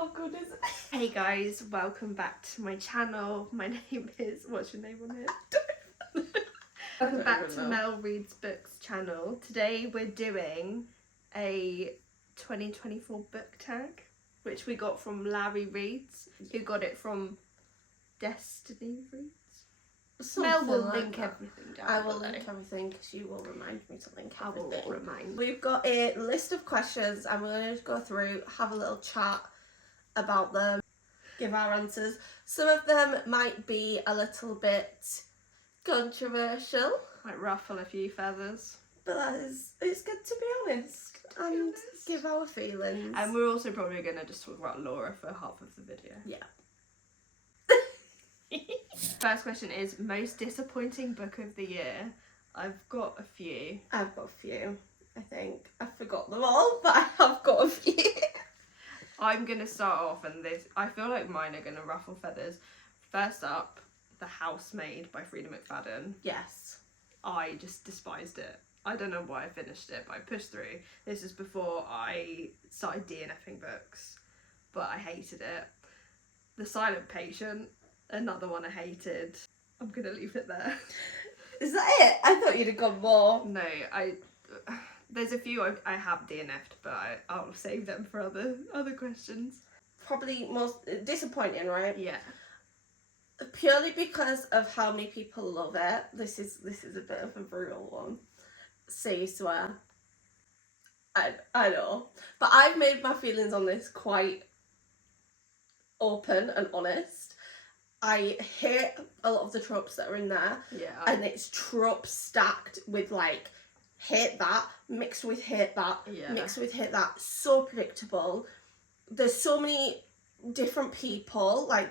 How good is it? Hey guys, welcome back to my channel. My name is, what's your name on here? Welcome back to Mel Reads Books channel. Today we're doing a 2024 book tag, which we got from Larry Reads, who got it from Destiny Reads. Mel will link everything down I will below. link everything because you will remind me to link I everything. will remind. We've got a list of questions and we're going to go through, have a little chat about them, give our answers. Some of them might be a little bit controversial. Might ruffle a few feathers. But it's good to be honest and give our feelings. And we're also probably going to just talk about Laura for half of the video. Yeah. First question is most disappointing book of the year. I've got a few. I've got a few, I think. I forgot them all, but I have got a few. I'm going to start off, and I feel like mine are going to ruffle feathers. First up, The Housemaid by Frida McFadden. Yes. I just despised it. I don't know why I finished it, but I pushed through. This is before I started DNFing books, but I hated it. The Silent Patient, another one I hated. I'm going to leave it there. Is that it? I thought you'd have gone more. No, there's a few I have DNF'd, but I'll save them for other questions. Probably most disappointing, right? Yeah. Purely because of how many people love it. This is a bit of a brutal one. Say you swear. I know. But I've made my feelings on this quite open and honest. I hate a lot of the tropes that are in there. Yeah. And it's tropes stacked with like hate that, mixed with hate that, mixed with hate that. So predictable. There's so many different people, like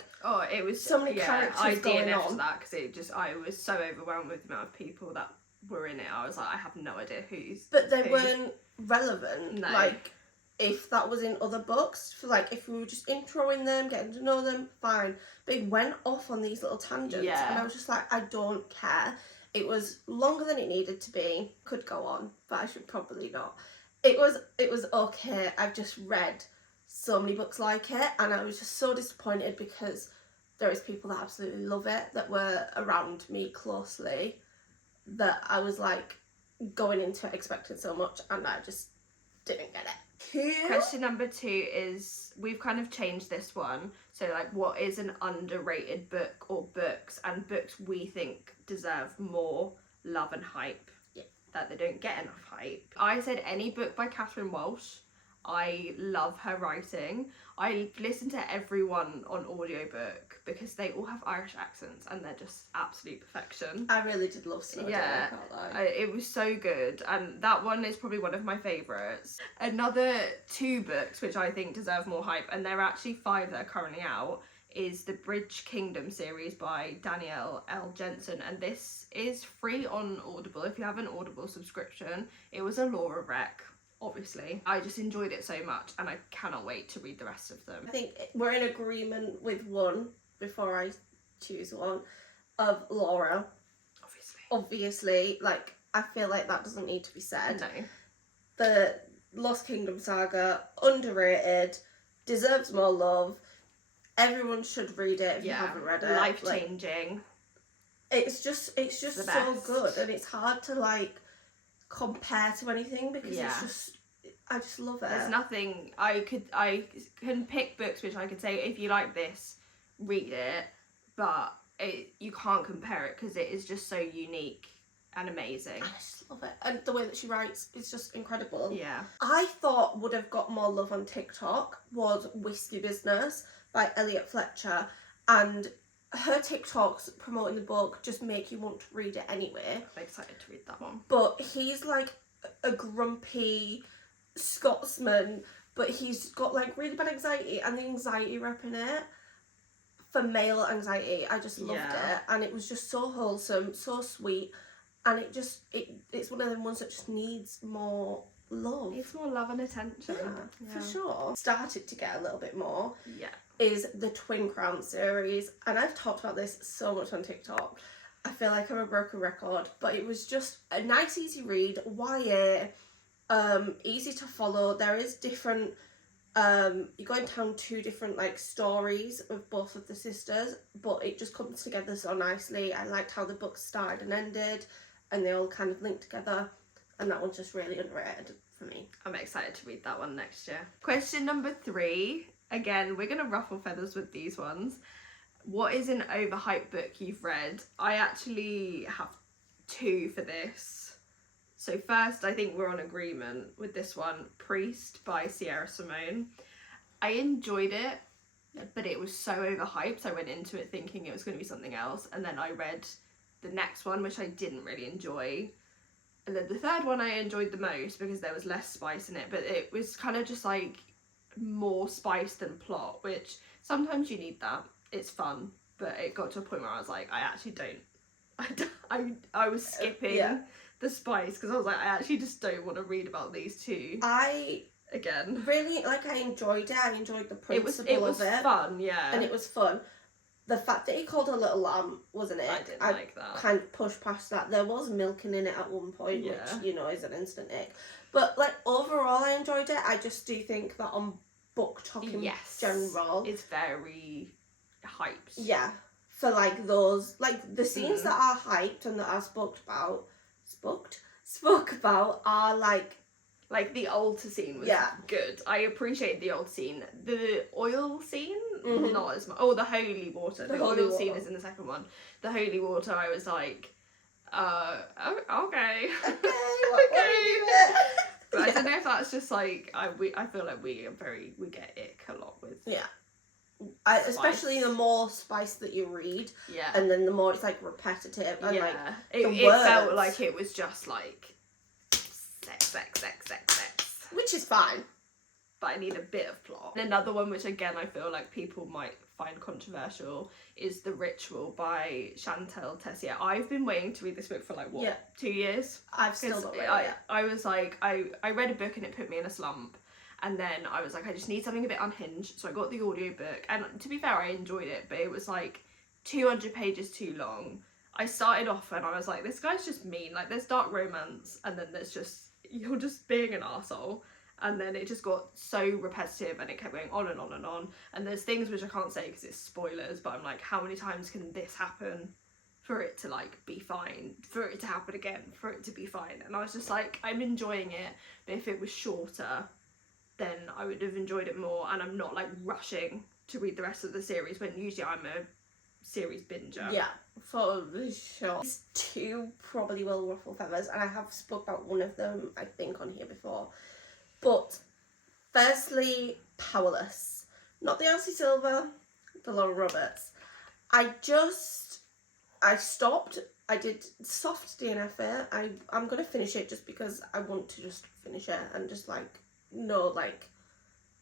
it was so many characters going on. That because I was so overwhelmed with the amount of people that were in it. I was like, I have no idea who's. But they weren't relevant. No. Like if that was in other books, for like if we were just introing them, getting to know them, fine. But it went off on these little tangents, and I was just like, I don't care. It was longer than it needed to be. Could go on, but I should probably not. It was okay. I've just read so many books like it, and I was just so disappointed because there is people that absolutely love it that were around me closely, that I was like going into it expecting so much, and I just didn't get it. Question number 2 is, we've kind of changed this one. So like, what is an underrated book or books, and books we think deserve more love and hype that they don't get enough hype? I said any book by Catherine Walsh. I love her writing. I listen to everyone on audiobook because they all have Irish accents and they're just absolute perfection. I really did love Snowden. Yeah, it was so good, and that one is probably one of my favourites. Another 2 books which I think deserve more hype, and there are actually 5 that are currently out, is the Bridge Kingdom series by Danielle L. Jensen, and this is free on Audible if you have an Audible subscription. It was a Laura rec. Obviously, I just enjoyed it so much, and I cannot wait to read the rest of them. I think we're in agreement with one, before I choose one, of Laura. Obviously, like, I feel like that doesn't need to be said. No. The Lost Kingdom saga, underrated, deserves more love. Everyone should read it if you haven't read it. Life-changing. It's just so good, and it's hard to like compare to anything because it's just, I just love it. There's nothing I can pick books which I could say, if you like this, read it, but you can't compare it because it is just so unique and amazing. I just love it, and the way that she writes is just incredible. Yeah. I thought would have got more love on TikTok was Whiskey Business by Elliot Fletcher, and her TikToks promoting the book just make you want to read it anyway. I'm excited to read that one. But he's like a grumpy Scotsman, but he's got like really bad anxiety, and the anxiety rep in it for male anxiety, I just loved it, and it was just so wholesome, so sweet, and it's one of them ones that just needs more love. Needs more love and attention. Yeah, for sure. Started to get a little bit more. Yeah. Is the Twin Crown series, and I've talked about this so much on TikTok. I feel like I'm a broken record, but it was just a nice, easy read, YA, easy to follow. There is different You're going down 2 different like stories of both of the sisters, but it just comes together so nicely. I liked how the book started and ended, and they all kind of linked together, and that one's just really underrated for me. I'm excited to read that one next year. Question number 3. Again, we're gonna ruffle feathers with these ones. What is an overhyped book you've read? I actually have 2 for this. So first, I think we're on agreement with this one, Priest by Sierra Simone. I enjoyed it, but it was so overhyped. I went into it thinking it was going to be something else, and then I read the next one, which I didn't really enjoy. And then the third one I enjoyed the most because there was less spice in it, but it was kind of just like more spice than plot, which sometimes you need that. It's fun, but it got to a point where I was like, I actually don't. I was skipping the spice because I was like, I actually just don't want to read about these 2. Again, really, like, I enjoyed it. I enjoyed the principle it was of it. Fun, yeah. And it was fun. The fact that he called her Little Lamb, wasn't it? I didn't like that. Kind of pushed past that. There was milking in it at one point, Yeah. which, you know, is an instant ick. But, like, overall, I enjoyed it. I just do think that on book talk in general, it's very hyped. Yeah. For, like, those, like, the scenes that are hyped and that are spoke about are, like the altar scene was good. I appreciate the altar scene. The oil scene, not as much. Oh, the holy water. The oil scene is in the second one. The holy water, I was like, okay. Okay, what okay. But I don't know if that's just like, I feel like we get ick a lot with. Yeah. Especially the more spice that you read, yeah, and then the more it's like repetitive, and like it felt like it was just like sex, which is fine, but I need a bit of plot. And another one which again I feel like people might find controversial is The Ritual by Chantal Tessier. I've been waiting to read this book for like 2 years. I've still not read it. I was like, I read a book and it put me in a slump. And then I was like, I just need something a bit unhinged. So I got the audiobook. And to be fair, I enjoyed it. But it was like 200 pages too long. I started off and I was like, this guy's just mean. Like, there's dark romance. And then there's just, you're just being an arsehole. And then it just got so repetitive and it kept going on and on and on. And there's things which I can't say because it's spoilers. But I'm like, how many times can this happen for it to like be fine? For it to happen again? For it to be fine? And I was just like, I'm enjoying it. But if it was shorter, then I would have enjoyed it more, and I'm not like rushing to read the rest of the series when usually I'm a series binger. Yeah, for sure. These 2 probably will ruffle feathers, and I have spoke about one of them, I think, on here before. But firstly, Powerless. Not the Elsie Silver, the Laura Roberts. I stopped. I did soft DNF it. I'm going to finish it just because I want to just finish it and just like, no, like,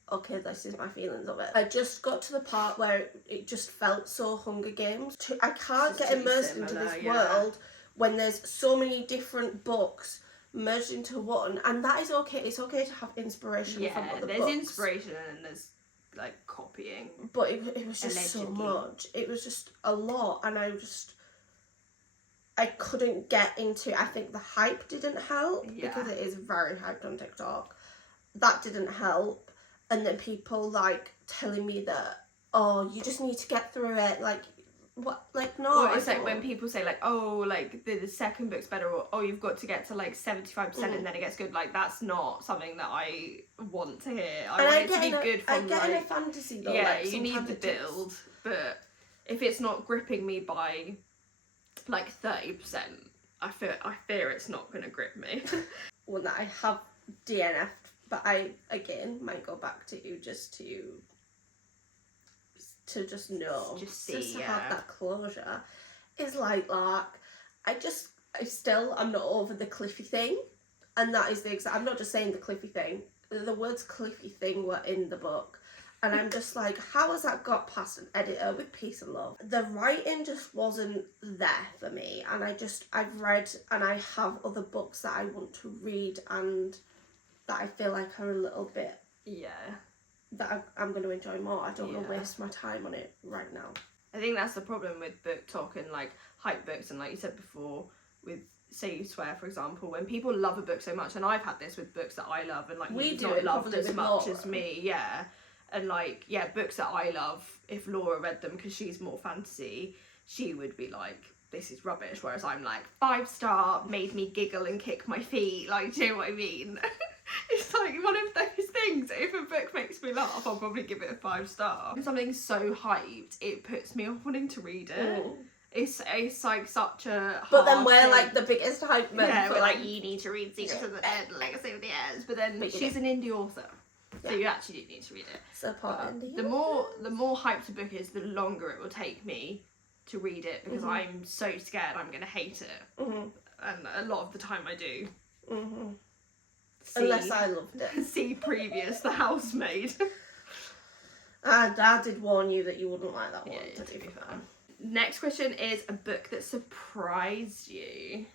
okay, this is my feelings of it. I just got to the part where it just felt so Hunger Games. I can't get immersed into this world when there's so many different books merged into one, and that is okay. It's okay to have inspiration from other books. There's inspiration and there's like copying. But it was just so much. It was just a lot, and I couldn't get into it. I think the hype didn't help because it is very hyped on TikTok. That didn't help. And then people like telling me that, oh, you just need to get through it. Like, what? Like, no. Or it's like when people say like, oh, like the second book's better, or oh, you've got to get to like 75% and then it gets good. Like, that's not something that I want to hear. I want it to be good from I get in a fantasy though. Yeah, like, you need the build, but if it's not gripping me by like 30%, I fear it's not gonna grip me. One that I have DNF'd, but I again might go back to just know, just to have that closure, is like Lark. I'm not over the Cliffy thing, and that is I'm not just saying the Cliffy thing. The words Cliffy thing were in the book, and I'm just like, how has that got past an editor with peace and love? The writing just wasn't there for me, and I've read and I have other books that I want to read and that I feel like are a little bit that I'm going to enjoy more. I don't want to waste my time on it right now. I think that's the problem with book talk and like hype books, and like you said before, with Say You Swear, for example, when people love a book so much, and I've had this with books that I love, and like we you've do not it loved as much Laura. as me, yeah. And like, yeah, books that I love, if Laura read them because she's more fantasy, she would be like, this is rubbish, whereas I'm like, 5-star, made me giggle and kick my feet, like, do you know what I mean? It's like one of those things, if a book makes me laugh, I'll probably give it a 5-star. If something's so hyped, it puts me off wanting to read it. It's like such a hard But then we're thing. like the biggest hype men. Yeah, we're like, you need to read Secrets of the Dead, Legacy of the Heirs, but then she's an indie author. So you actually do need to read it. Support indie. The more hyped a book is, the longer it will take me to read it, because I'm so scared I'm going to hate it. And a lot of the time I do. Unless I loved it. See previous The Housemaid. And I did warn you that you wouldn't like that one. Yeah, to be fair. Next question is a book that surprised you.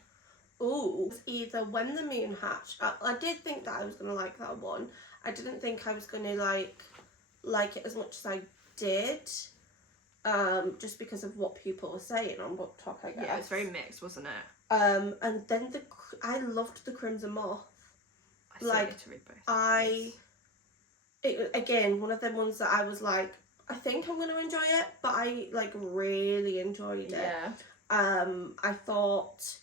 Ooh, it's either When the Moon Hatched. I did think that I was going to like that one. I didn't think I was going to like it as much as I did. Just because of what people were saying on Book Talk, I guess. Yeah, it's very mixed, wasn't it? And then I loved The Crimson Moth. I still need to read both. It again, one of them ones that I was like, I think I'm going to enjoy it, but I like really enjoyed it. Yeah. I thought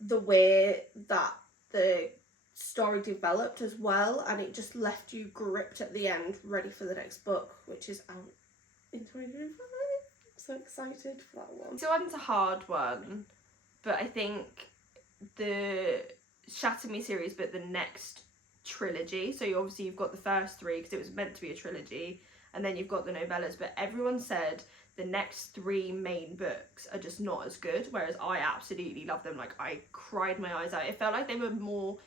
the way that the story developed as well, and it just left you gripped at the end, ready for the next book, which is out in 2025. I'm so excited for that one. So one's a hard one, but I think the Shatter Me series, but the next trilogy. So obviously you've got the first 3 because it was meant to be a trilogy, and then you've got the novellas. But everyone said the next 3 main books are just not as good, whereas I absolutely love them. Like, I cried my eyes out. It felt like they were more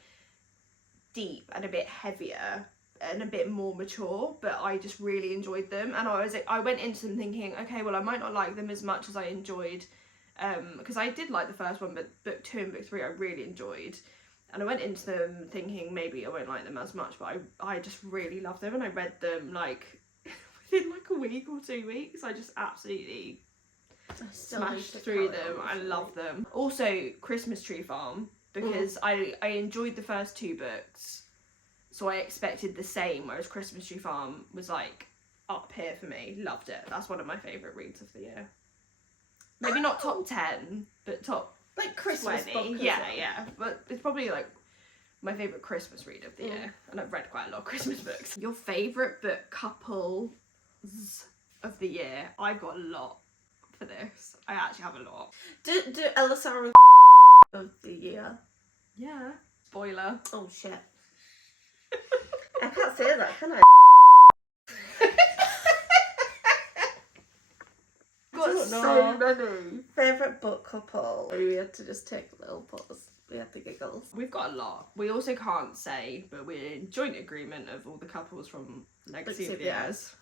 deep and a bit heavier and a bit more mature, but I just really enjoyed them. And I went into them thinking, okay, well, I might not like them as much as I enjoyed, because I did like the first one, but book 2 and book 3 I really enjoyed. And I went into them thinking maybe I won't like them as much, but I just really loved them, and I read them like within like a week or 2 weeks. I just absolutely smashed through them. I love them. Also, Christmas Tree Farm, because I enjoyed the first 2 books, so I expected the same, whereas Christmas Tree Farm was like up here for me. Loved it. That's one of my favourite reads of the year. Maybe not top 10, but top like Christmas 20. book. Yeah. But it's probably like my favourite Christmas read of the year. And I've read quite a lot of Christmas books. Your favourite book couples of the year? I've got a lot for this. I actually have a lot. Do Elisara and of the year? Yeah. Spoiler. Oh shit. I can't say that, can I? Got so many. Favourite book couple. We had to just take a little pause. We had the giggles. We've got a lot. We also can't say, but we're in joint agreement of all the couples from Legacy of the Heirs.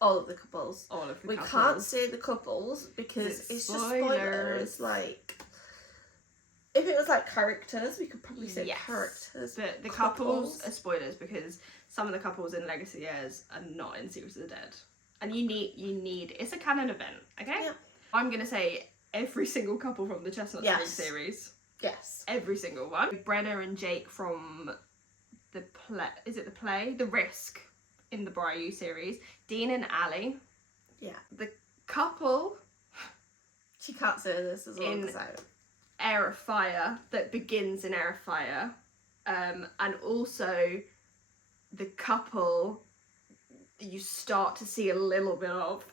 All of the couples. All of the we couples. Can't say the couples because it's just spoilers. Like, if it was like characters, we could probably say characters. But the couples are spoilers because some of the couples in Legacy of the Heirs are not in Secrets of the Dead. And you need it's a canon event, okay? Yeah. I'm gonna say every single couple from the Chestnut Street series. Yes. Every single one. Brenna and Jake from the play. Is it the play? The Risk in the Briar series. Dean and Ali. Yeah. The couple. She can't say this as long as I. Heir of Fire, that begins in Heir of Fire, and also the couple you start to see a little bit of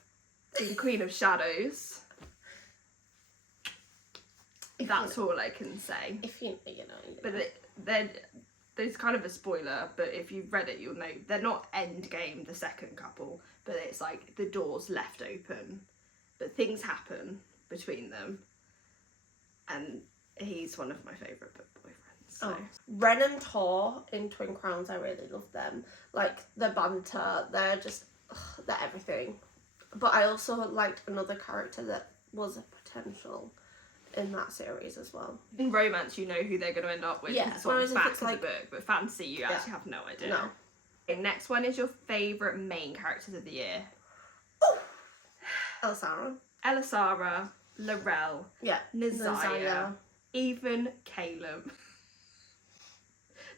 in Queen of Shadows. That's all I can say. If you know. But there's kind of a spoiler, but if you've read it, you'll know they're not endgame, the second couple, but it's like the door's left open, but things happen between them, and he's one of my favourite book boyfriends. So. Ren and Tor in Twin Crowns, I really love them. Like, the banter, they're just, they're everything. But I also liked another character that was a potential in that series as well. In romance, you know who they're going to end up with. Yeah, it's on the back of the book, but fantasy, you actually have no idea. No. Okay, next one is your favourite main characters of the year. Elisara. Elisara, Laurel, Yeah. Nazaya. Even Caleb.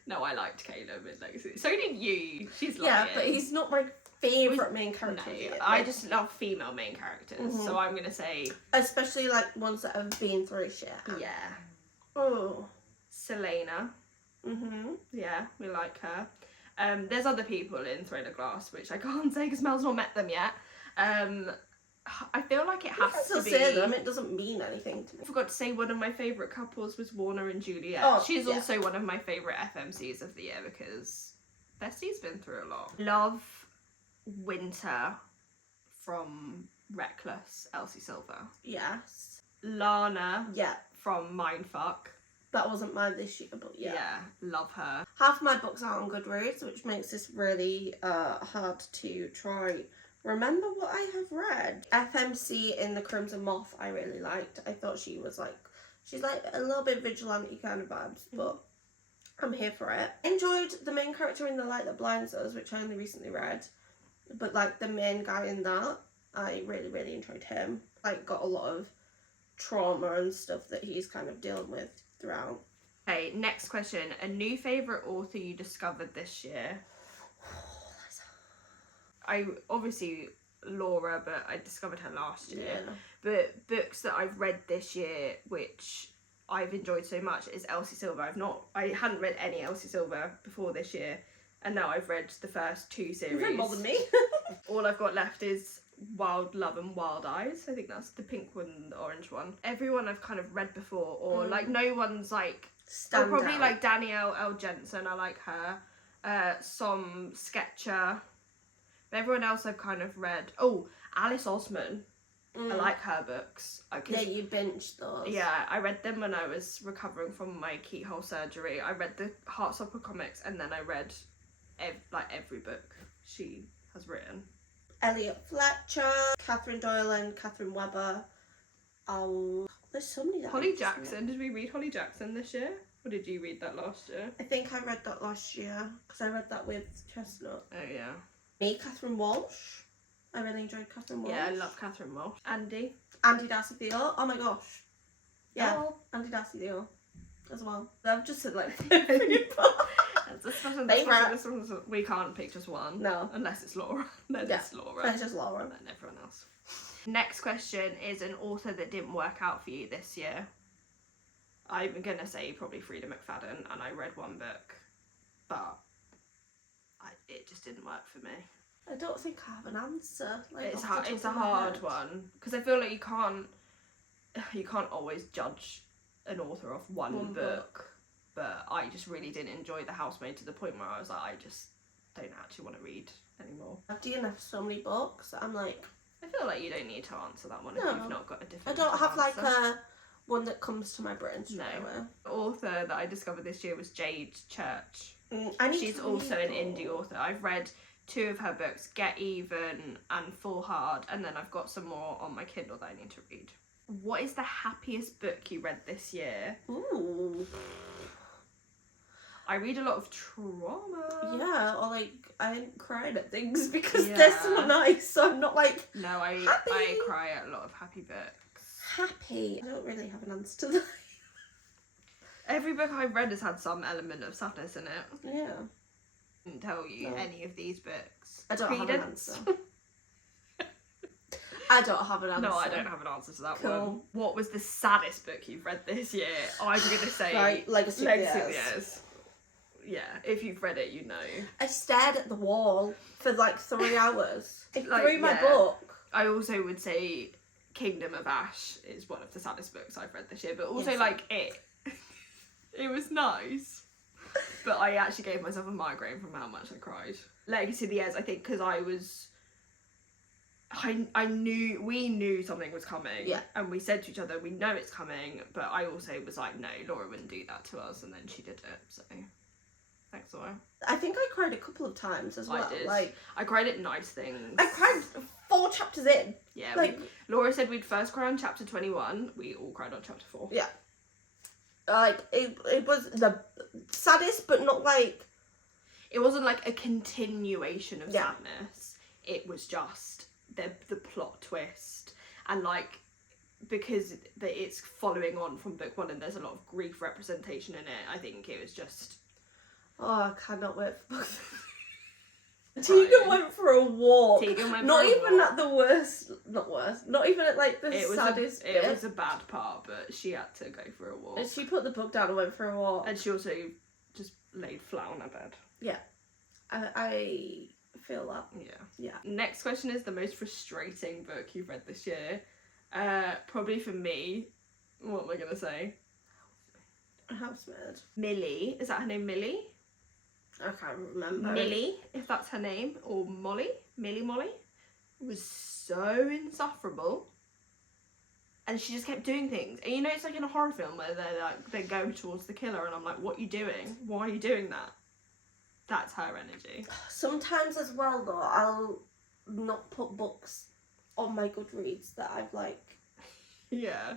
No, I liked Caleb in Legacy. So did you. She's lying. Yeah, but he's not my favourite main character. No, I just love female main characters. So I'm going to say... Especially, like, ones that have been through shit. Yeah. Oh. Selena. Yeah, we like her. There's other people in Thriller Glass, which I can't say because Mel's not met them yet. I feel like it has to be... say them, it doesn't mean anything to me. I forgot to say one of my favourite couples was Warner and Juliet. Oh, She's also one of my favourite FMCs of the year because Bessie's been through a lot. Love Winter from Reckless, Elsie Silver. Yes. Lana Yeah. from Mindfuck. That wasn't mine this year, but Yeah, love her. Half my books are on Goodreads, which makes this really hard to try remember what I have read. FMC in The Crimson Moth I really liked. I thought she was like, she's like a little bit vigilante kind of vibes, but I'm here for it. Enjoyed the main character in The Light That Blinds Us, which I only recently read, but like the main guy in that, I really enjoyed him. Like got a lot of trauma and stuff that he's kind of dealing with throughout. Okay, next question. A new favourite author you discovered this year? I obviously Laura, but I discovered her last year. Yeah. But books that I've read this year, which I've enjoyed so much, is Elsie Silver. I hadn't read any Elsie Silver before this year, and now I've read the first 2 series. You've read more than me. All I've got left is Wild Love and Wild Eyes. I think that's the pink one and the orange one. Everyone I've kind of read before, or like no one's like... probably like Danielle L. Jensen, I like her. Some Sketcher. Everyone else I've kind of read. Oh, Alice Osman. I like her books. Yeah, you binged those. Yeah, I read them when I was recovering from my keyhole surgery. I read the Heartstopper comics, and then I read every book she has written. Elliot Fletcher, Catherine Doyle and Catherine Webber. There's so many. Holly Jackson. Did we read Holly Jackson this year? Or did you read that last year? I think I read that last year because I read that with Chestnut. Oh yeah. Me, Catherine Walsh. I really enjoyed Catherine Walsh. Yeah, I love Catherine Walsh. Andy Darcy Theo. Oh my gosh. Yeah, oh. Andy Darcy Theo as well. I've just said like we can't pick just one. No. Unless it's Laura. Then it's Laura. Then it's just Laura. And then everyone else. Next question is an author that didn't work out for you this year. I'm going to say probably Frida McFadden, and I read one book, but it just didn't work for me. I don't think I have an answer. Like, it's a hard one, because I feel like you can't always judge an author off one book, but I just really didn't enjoy The Housemaid to the point where I was like, I just don't actually want to read anymore. I've DNF'd so many books that I'm like... I feel like you don't need to answer that one if you've not got a different I don't have answer. like a one that comes to my brain straight away. The author that I discovered this year was Jade Church. She's also an indie author. I've read 2 of her books, Get Even and Full Hard, and then I've got some more on my Kindle that I need to read. What is the happiest book you read this year? Ooh. I read a lot of trauma. Yeah, or like I didn't cry at things because they're so nice, so I'm not like no, I cry at a lot of happy books. Happy. I don't really have an answer to that. Every book I've read has had some element of sadness in it. Yeah. I didn't tell you any of these books. I don't have an answer. I don't have an answer. No, I don't have an answer to that one. What was the saddest book you've read this year? I'm going to say... Right, Legacy of the Heirs. Yeah, if you've read it, you know. I stared at the wall for like 3 hours. Through my book. I also would say Kingdom of Ash is one of the saddest books I've read this year, but also it was nice. But I actually gave myself a migraine from how much I cried. Legacy of the Heirs, I think, because we knew something was coming. Yeah. And we said to each other, we know it's coming, but I also was like, no, Laura wouldn't do that to us, and then she did it, so... Thanks, Laura. I think I cried a couple of times as well. I did. Like, I cried at nice things. I cried 4 chapters in. Yeah, Laura said we'd first cry on chapter 21. We all cried on chapter 4. Yeah. Like, it was the saddest, but not like... It wasn't like a continuation of sadness. It was just the plot twist. And like, because it's following on from book 1 and there's a lot of grief representation in it, I think it was just... Oh, I cannot wait for book 3. Tegan went for a walk. Tegan went not for a even walk. at the worst, not even at like the saddest bit. It was a bad part, but she had to go for a walk. And she put the book down and went for a walk. And she also just laid flat on her bed. Yeah. I feel that. Yeah. Next question is the most frustrating book you've read this year. Probably for me, what am I going to say? Housemaid. Millie. Is that her name, Millie? I can't remember. Millie, if that's her name, or Molly, Molly, was so insufferable, and she just kept doing things. And you know, it's like in a horror film where they go towards the killer, and I'm like, what are you doing? Why are you doing that? That's her energy. Sometimes as well, though, I'll not put books on my Goodreads that I've like. Yeah.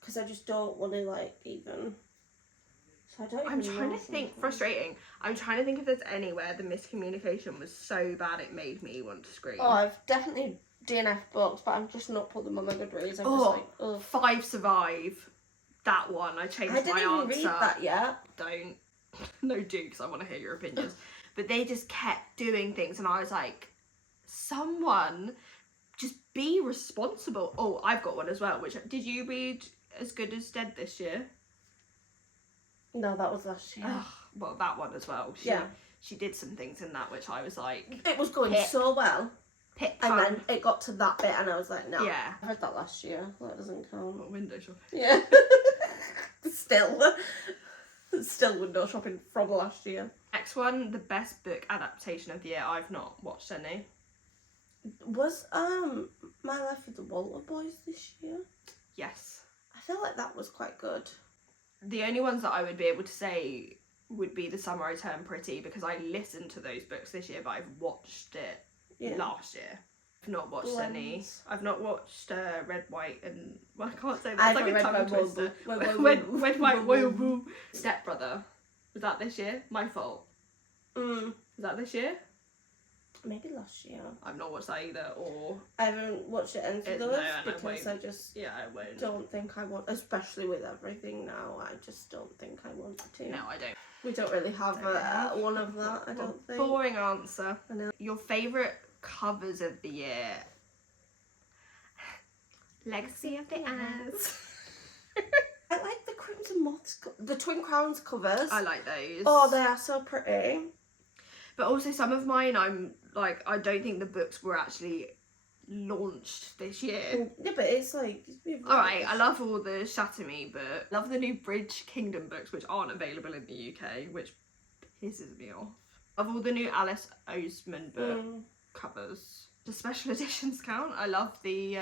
Because I just don't want to like even. So I'm trying to think. Frustrating. I'm trying to think if there's anywhere the miscommunication was so bad it made me want to scream. Oh, I've definitely DNF books, but I've just not put them on my Goodreads. I'm just like, ugh. 5 Survive. That one. I changed my answer. I didn't even read that yet. Don't. No, do, because I want to hear your opinions. But they just kept doing things, and I was like, someone just be responsible. Oh, I've got one as well. Which did you read As Good as Dead this year? No, that was last year. Well, that one as well. She did some things in that which I was like... It was going so well. And then it got to that bit and I was like, no. Yeah. I read that last year. That doesn't count. What, window shopping? Yeah. Still window shopping from last year. Next one, the best book adaptation of the year. I've not watched any. Was My Life with the Walter Boys this year? Yes. I feel like that was quite good. The only ones that I would be able to say would be The Summer I Turned Pretty, because I listened to those books this year, but I've watched it last year. I've not watched any. I've not watched Red, White and... Well, I can't say that. It's like a tongue twister. Red, White, Royal Blue. Stepbrother. Was that this year? My Fault. Was that this year? Maybe last year. I've not watched that either, or... I haven't watched it any of those because I just I won't. don't think I want, especially with everything now, I just don't think I want to. No, I don't. We don't really have one of that, I don't think. Boring answer. I know. Your favourite covers of the year? Legacy of the Heirs. I like the Crimson Moths, the Twin Crowns covers. I like those. Oh, they are so pretty. But also some of mine, I'm like, I don't think the books were actually launched this year. Yeah, but it's like... Alright, I love all the Shatter Me books. Love the new Bridge Kingdom books, which aren't available in the UK, which pisses me off. Love all the new Alice Oseman book covers. The special editions count. I love the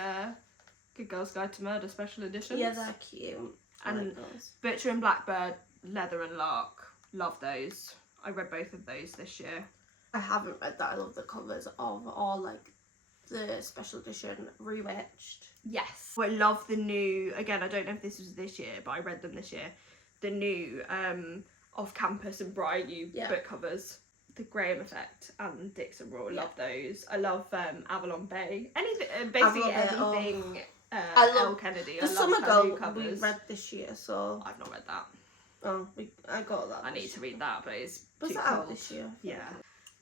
Good Girl's Guide to Murder special editions. Yeah, they're cute. And like those. Butcher and Blackbird, Leather and Lark. Love those. I read both of those this year. I haven't read that. I love the covers of all like the special edition Rewitched. Yes. I love the new, again, I don't know if this was this year, but I read them this year. The new Off Campus and Briar-U book covers. The Graham Effect and Dixon Roar. Love those. I love Avalon Bay. Anything, basically anything I love Elle Kennedy. The Summer Girl we read this year, so... I've not read that. Oh, I got that. I need to read that, but it's Was too that cold. out this year? Yeah.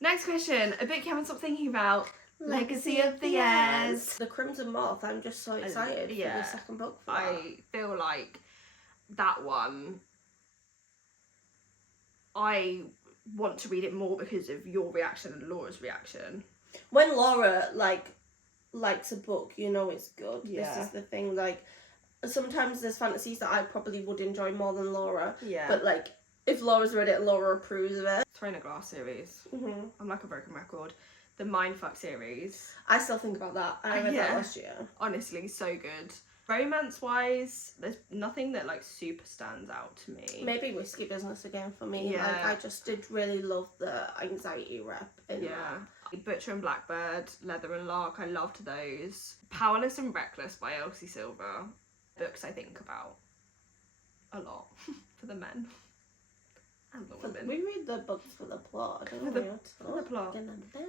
Next question. A book you haven't stopped thinking about. Legacy of the Heirs. The Crimson Moth. I'm just so excited for the second book for that. I feel like that one, I want to read it more because of your reaction and Laura's reaction. When Laura likes a book, you know it's good. Yeah. This is the thing, like sometimes there's fantasies that I probably would enjoy more than Laura. Yeah. But like if Laura's read it and Laura approves of it. Throne of Glass series. I'm like a broken record. The Mindfuck series. I still think about that. I read that last year. Honestly, so good. Romance wise, there's nothing that like super stands out to me. Maybe Whiskey Business again for me. Yeah. Like I just did really love the anxiety rep in that. Butcher and Blackbird, Leather and Lark, I loved those. Powerless and Reckless by Elsie Silver. Books I think about a lot for the men and the women. We read the books for the plot. I don't know for the plot.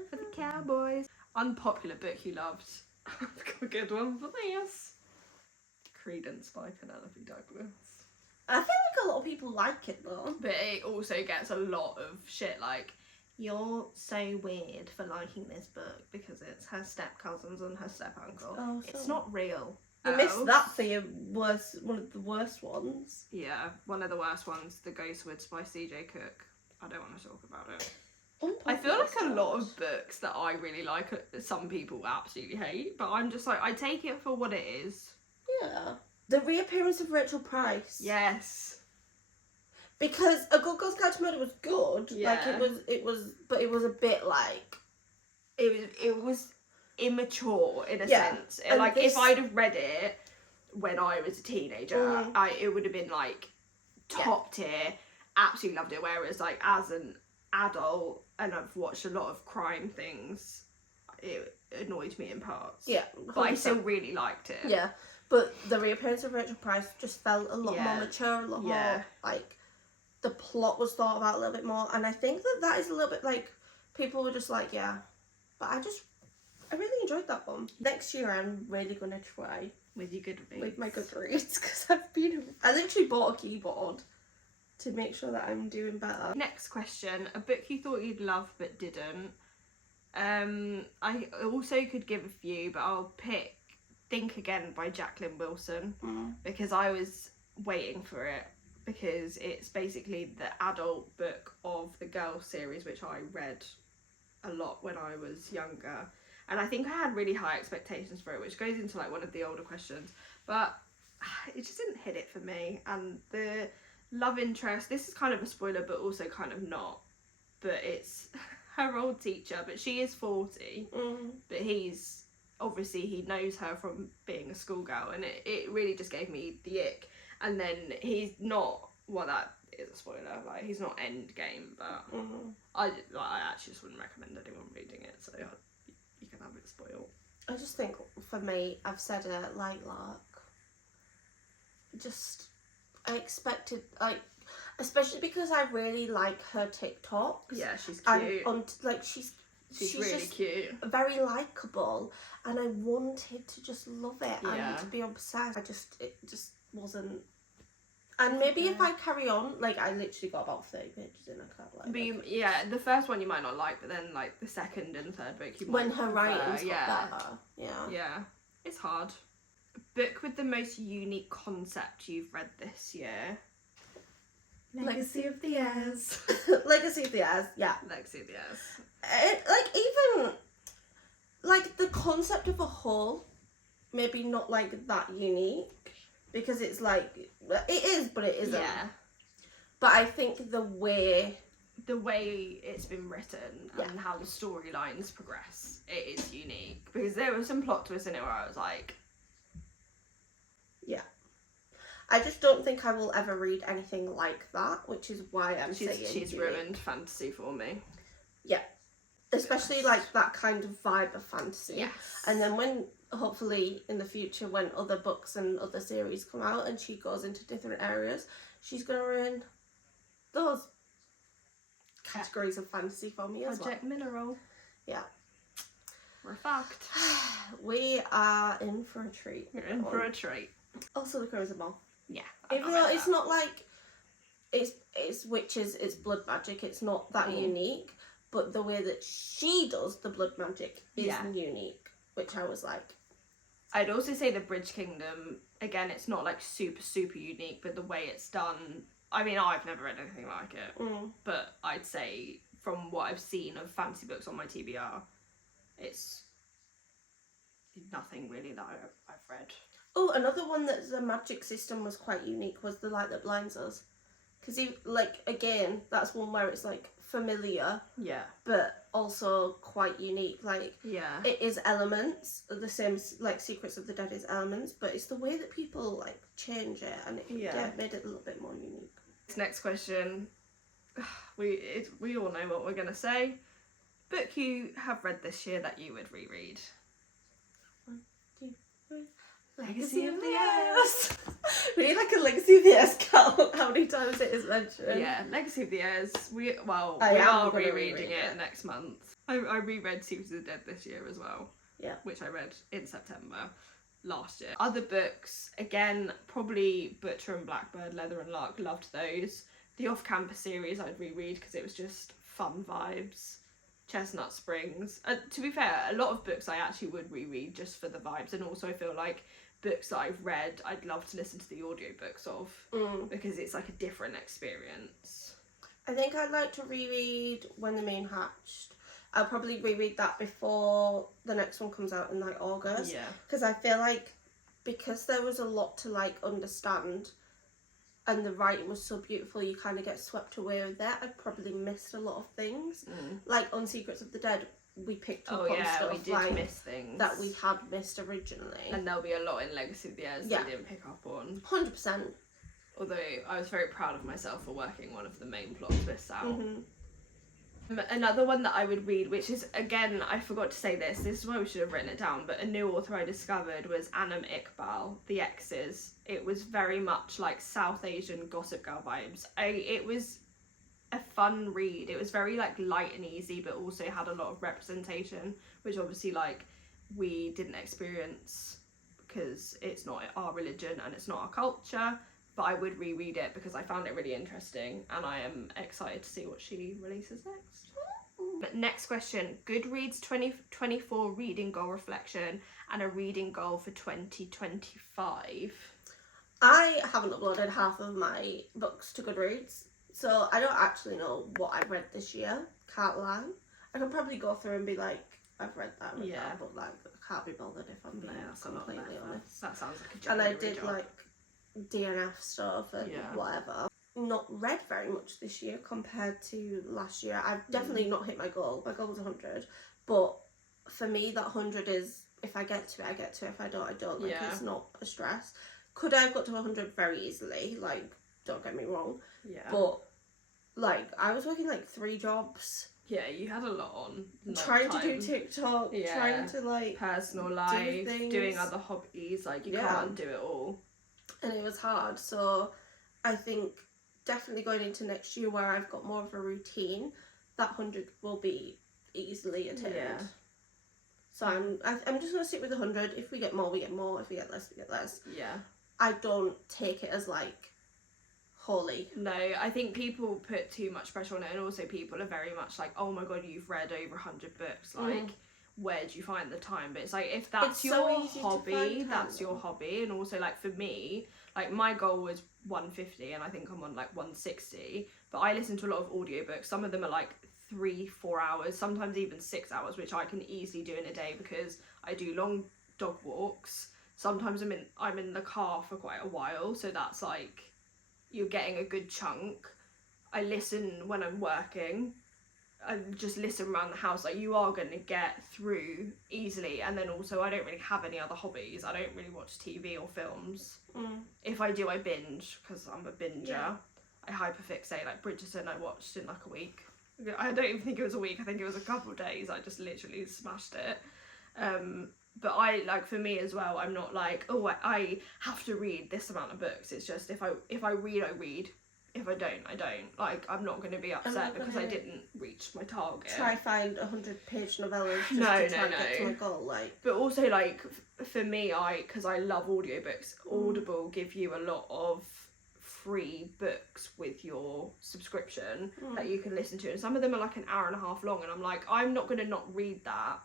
For the cowboys. Unpopular book you loved. I've got a good one for this. Credence by Penelope Douglas. I feel like a lot of people like it though. But it also gets a lot of shit like, you're so weird for liking this book because it's her step cousins and her step uncle. Oh, it's not real. You missed that for your one of the worst ones. Yeah, one of the worst ones, The Ghostwoods by C.J. Cook. I don't want to talk about it. I feel like a lot of books that I really like, some people absolutely hate, but I'm just like, I take it for what it is. Yeah. The reappearance of Rachel Price. Yes. Because A Good Girl's Guide to Murder was good. Yeah. Like, but it was a bit like... It was immature in a Yeah. sense. And like, this... if I'd have read it when I was a teenager, it would have been, like, top tier, absolutely loved it. Whereas, like, as an adult, and I've watched a lot of crime things, it annoyed me in parts. Yeah. 100%. But I still really liked it. Yeah. But the reappearance of Rachel Price just felt a lot more mature, a lot more, like, the plot was thought about a little bit more. And I think that is a little bit, like, people were just like, yeah. But I really enjoyed that one. Next year, I'm really going to try. With your Goodreads. With my Goodreads, because I literally bought a keyboard to make sure that I'm doing better. Next question, a book you thought you'd love but didn't. I also could give a few, but I'll pick Think Again by Jacqueline Wilson, because I was waiting for it, because it's basically the adult book of the Girl series, which I read a lot when I was younger, and I think I had really high expectations for it, which goes into like one of the older questions, but it just didn't hit it for me. And the love interest, this is kind of a spoiler but also kind of not, but it's her old teacher, but she is 40, but he's obviously, he knows her from being a schoolgirl, and it really just gave me the ick. And then he's not, well, that is a spoiler, like, he's not endgame, but I actually just wouldn't recommend anyone reading it, so you can have it spoiled. I just think, for me, I've said it, like, I expected, like, especially because I really like her TikToks. Yeah, she's cute. And like, she's really just cute. Very likeable, and I wanted to just love it and to be obsessed. It just wasn't. And maybe if I carry on, like, I literally got about 30 pages in, I can't like. The first one you might not like, but then like the second and third book you might when her writing's got better. Yeah, it's hard. Book with the most unique concept you've read this year. Legacy of the Heirs. Legacy of the Heirs, yeah. Legacy of the Heirs. Even like the concept of a whole, maybe not like that unique, because it's like, it is, but it isn't. Yeah. But I think the way it's been written and how the storylines progress, it is unique, because there were some plot twists in it where I was like, yeah. I just don't think I will ever read anything like that, which is why she's ruined fantasy for me. Yeah. Especially like that kind of vibe of fantasy. Yes. And then when, hopefully in the future, when other books and other series come out and she goes into different areas, she's going to ruin those categories of fantasy for me as well. Project Mineral. Yeah. We're fucked. We are in for a treat. We're in for a treat. Also, the Crows of Moth. Yeah. Even though it's not like, it's witches, it's blood magic, it's not that unique, but the way that she does the blood magic is unique, which I was like. I'd also say the Bridge Kingdom, again, it's not like super, super unique, but the way it's done, I mean, I've never read anything like it, but I'd say from what I've seen of fantasy books on my TBR, it's nothing really that I've read. Oh, another one that the magic system was quite unique was The Light That Blinds Us. Because, like, again, that's one where it's, like, familiar. Yeah. But also quite unique. Like, yeah. It is elements, the same, like, Secrets of the Dead is elements, but it's the way that people, like, change it, and it made it a little bit more unique. This next question, we all know what we're going to say. Book you have read this year that you would reread? 1, 2, 3. Legacy of the Heirs. We need like a Legacy of the Heirs count, how many times it is mentioned. Yeah, Legacy of the Heirs. We I are rereading it next month. I reread Secrets of the Dead this year as well. Yeah. Which I read in September. last year. Other books, again, probably Butcher and Blackbird, Leather and Luck, loved those. The Off-Campus series I'd reread because it was just fun vibes. Chestnut Springs. To be fair, a lot of books I actually would reread just for the vibes, and also I feel like books that I've read I'd love to listen to the audiobooks of because it's like a different experience. I think I'd like to reread When the Moon Hatched. I'll probably reread that before the next one comes out in like August. Yeah. Because I feel like because there was a lot to like understand and the writing was so beautiful, you kind of get swept away with that. I probably missed a lot of things. Like on Secrets of the Dead, we picked up on stuff we did like miss things that we had missed originally. And there'll be a lot in Legacy of the Heirs that we didn't pick up on. 100%. Although I was very proud of myself for working one of the main plot twists out. Another one that I would read, which is, again, I forgot to say this is why we should have written it down, but a new author I discovered was Anam Iqbal, The Exes. It was very much like South Asian Gossip Girl vibes. It was a fun read. It was very like light and easy, but also had a lot of representation, which obviously like we didn't experience because it's not our religion and it's not our culture. But I would reread it because I found it really interesting and I am excited to see what she releases next. Next question, Goodreads 2024 reading goal reflection and a reading goal for 2025. I haven't uploaded half of my books to Goodreads, so I don't actually know what I've read this year, can't lie. I can probably go through and be like, I've read that, but like I can't be bothered if I'm being completely honest. That sounds like a And I did like DNF stuff and whatever. Not read very much this year compared to last year. I've definitely not hit my goal. My goal was 100, but for me that 100 is, if I get to it, I get to it. If I don't, I don't. Like it's not a stress. Could I have got to 100 very easily? Like, don't get me wrong. Yeah. But like I was working like 3 jobs. Yeah, you had a lot on. Trying to do TikTok, trying to like personal life, doing other hobbies. Like you can't do it all. And it was hard, so I think definitely going into next year where I've got more of a routine, that 100 will be easily attained. Yeah. So I'm just going to stick with 100. If we get more, we get more. If we get less, we get less. Yeah. I don't take it as like holy. No, I think people put too much pressure on it, and also people are very much like, oh my god, you've read over 100 books, like where do you find the time? But it's like, if that's your hobby, that's your hobby. And also like for me, like my goal was 150 and I think I'm on like 160, but I listen to a lot of audiobooks. Some of them are like 3-4 hours, sometimes even 6 hours, which I can easily do in a day because I do long dog walks. Sometimes I'm in the car for quite a while, so that's like you're getting a good chunk. I listen when I'm working. I just listen around the house. Like you are going to get through easily. And then also I don't really have any other hobbies. I don't really watch TV or films. If I do, I binge because I'm a binger. I hyperfixate. Like Bridgerton I watched in like a week. I don't even think it was a week. I think it was a couple of days. I just literally smashed it. But I, like, for me as well, I'm not like, oh, I have to read this amount of books. It's just if I read, I read. If I don't, I don't. Like, I'm not going to be upset because I didn't reach my target. Try find 100-page novellas just to try and get to my goal, like. But also, like, for me, because I love audiobooks, Audible give you a lot of free books with your subscription that you can listen to. And some of them are like an hour and a half long. And I'm like, I'm not going to not read that.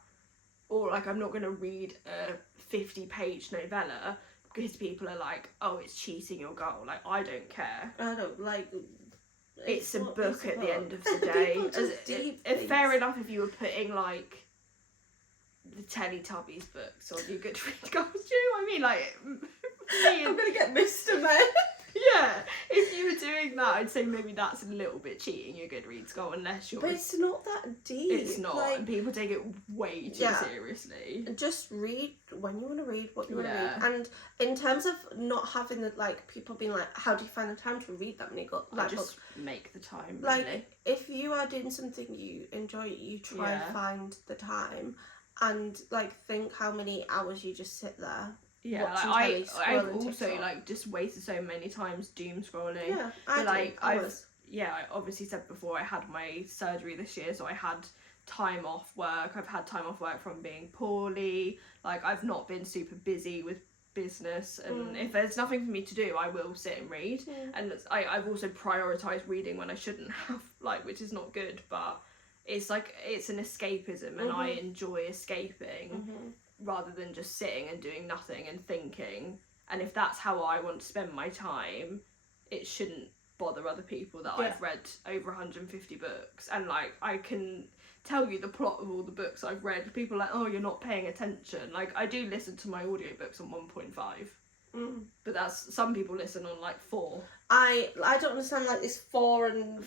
Or, like, I'm not going to read a 50-page novella because people are like, oh, it's cheating your goal. Like, I don't care. I don't, like... It's a book at the end of the day. Fair enough if you were putting, like, the Teletubbies books on your Goodreads goals. Do you know what I mean? Like, I'm going to get Mr. Men. Yeah, if you were doing that, I'd say maybe that's a little bit cheating your Goodreads goal, unless you're... But it's not that deep. It's not, like, and people take it way too seriously. Just read when you want to read, what you want to read. And in terms of not having the, like, people being like, how do you find the time to read that many books? Like, just make the time, really. Like, if you are doing something you enjoy, you try and find the time and, like, think how many hours you just sit there. Yeah, like I've also TikTok. Like just wasted so many times doom scrolling. Yeah, I obviously said before I had my surgery this year, so I had time off work. I've had time off work from being poorly. Like, I've not been super busy with business, and if there's nothing for me to do, I will sit and read. And I've also prioritised reading when I shouldn't have, like, which is not good, but it's like, it's an escapism, and I enjoy escaping rather than just sitting and doing nothing and thinking. And if that's how I want to spend my time, it shouldn't bother other people that I've read over 150 books, and like, I can tell you the plot of all the books I've read. People are like, oh, you're not paying attention. Like, I do listen to my audiobooks on 1.5, but that's, some people listen on like 4. I don't understand, like, this 4 and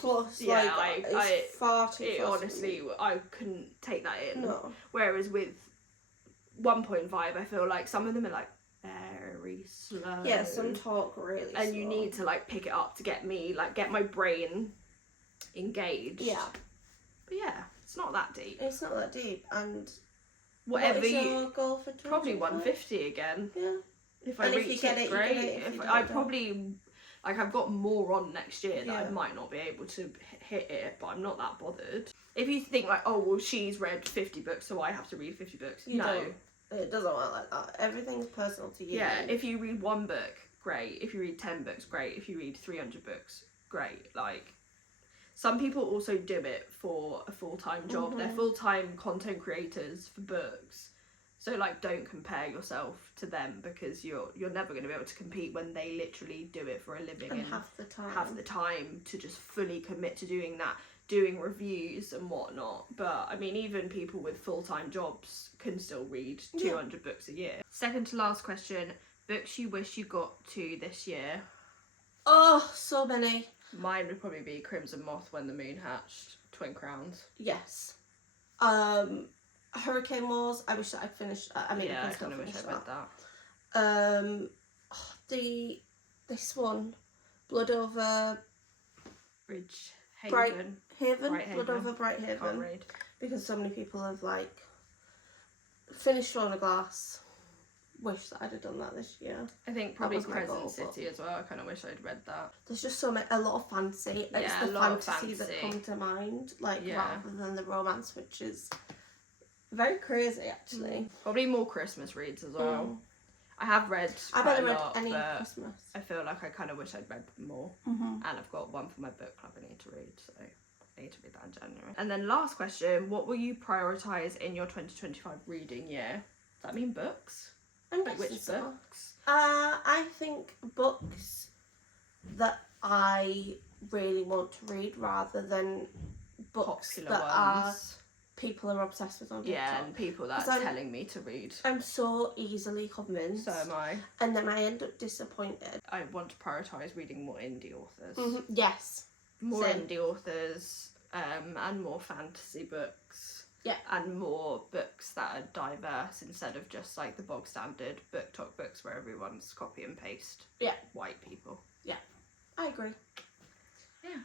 plus. Yeah, like, it's far too fast. Honestly, I couldn't take that in. No. Whereas with 1.5, I feel like some of them are like very slow. Yeah, some talk really slow. And you need to like pick it up to get me, like, get my brain engaged. Yeah. But yeah, it's not that deep. It's not that deep, and whatever what is your goal for 2025? Probably 150 again. Yeah. If I reach it, great. If I probably, like, I've got more on next year that I might not be able to hit it, but I'm not that bothered. If you think like, oh well, she's read 50 books, so I have to read 50 books. No. It doesn't work like that. Everything's personal to you. Yeah, if you read 1 book, great. If you read 10 books, great. If you read 300 books, great. Like, some people also do it for a full-time job. They're full-time content creators for books. So, like, don't compare yourself to them, because you're never going to be able to compete when they literally do it for a living and have the time to just fully commit to doing that, doing reviews and whatnot. But I mean, even people with full-time jobs can still read 200 books a year. Second to last question: books you wish you got to this year? Oh, so many. Mine would probably be Crimson Moth, When the Moon Hatched, Twin Crowns. Yes. Hurricane Wars. I wish that I'd finished. I mean, yeah, I kind of wish I'd read that. This one, Blood Over Bridge Haven. Bright Blood Over Bright Haven. Can't read. Because so many people have like finished Throne of Glass. Wish that I'd have done that this year. I think probably Crescent City as well. I kind of wish I'd read that. There's just a lot of fantasy. Yeah, it's the fantasy that come to mind, like rather than the romance, which is very crazy actually. Probably more Christmas reads as well. I have read I've quite never a read lot, any but Christmas. I feel like I kind of wish I'd read more. And I've got one for my book club I need to read, so I need to read that in January. And then last question: what will you prioritise in your 2025 reading year? Does that mean books? Like which books? I think books that I really want to read, rather than books Popular that ones. People are obsessed with on TikTok. Yeah, and people that are telling me to read. I'm so easily convinced. So am I. And then I end up disappointed. I want to prioritise reading more indie authors. Yes. More indie authors, and more fantasy books. Yeah. And more books that are diverse, instead of just like the bog standard book talk books where everyone's copy and paste. Yeah. White people. Yeah. I agree. Yeah.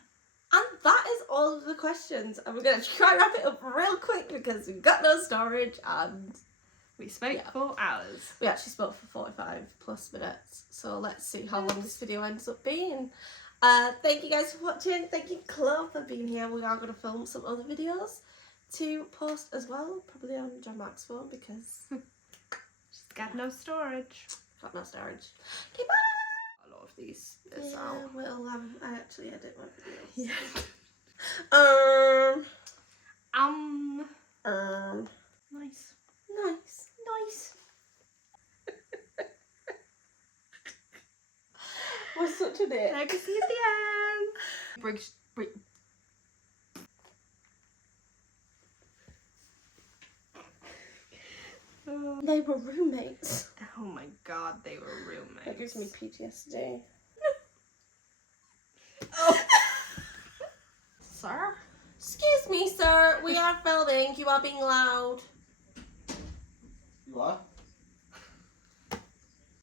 And that is all of the questions. And we're going to try and wrap it up real quick because we've got no storage and we spoke for hours. We actually spoke for 45 plus minutes. So let's see how long this video ends up being. Thank you guys for watching. Thank you, Chlo, for being here. We are going to film some other videos to post as well, probably on John Mark's phone because she's got no storage. Got no storage. Okay, bye. A lot of these bits out. Well, I actually edit my videos. Yeah. Nice. Nice. Nice. We're such a dick. Legacy at the end. They were roommates. Oh my god, they were roommates. That gives me PTSD. Oh. Sir? Excuse me, sir. We are filming. You are being loud. You are?